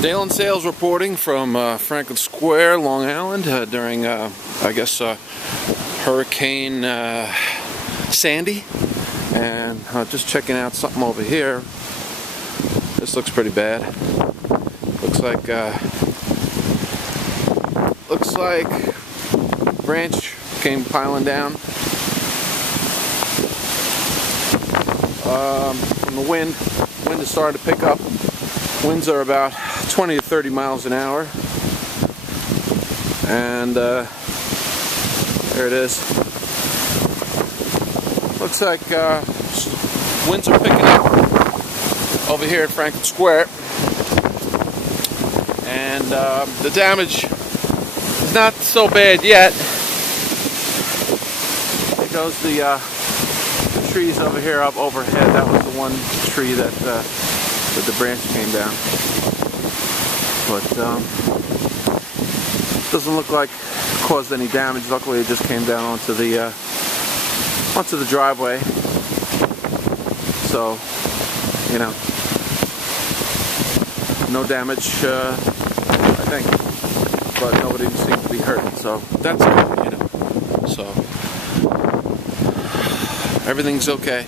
Dalen Sales reporting from Franklin Square, Long Island, during, I guess, Hurricane Sandy. And just checking out something over here. This looks pretty bad. Looks like branch came piling down from the wind. Wind is starting to pick up. Winds are about 20 to 30 miles an hour, and there it is. Looks like winds are picking up over here at Franklin Square, and the damage is not so bad yet. There goes the trees over here up overhead. That was the one tree that the branch came down, but doesn't look like it caused any damage. Luckily, it just came down onto the driveway. So, you know, no damage, I think, but nobody seemed to be hurt. So that's good, you know. So everything's okay.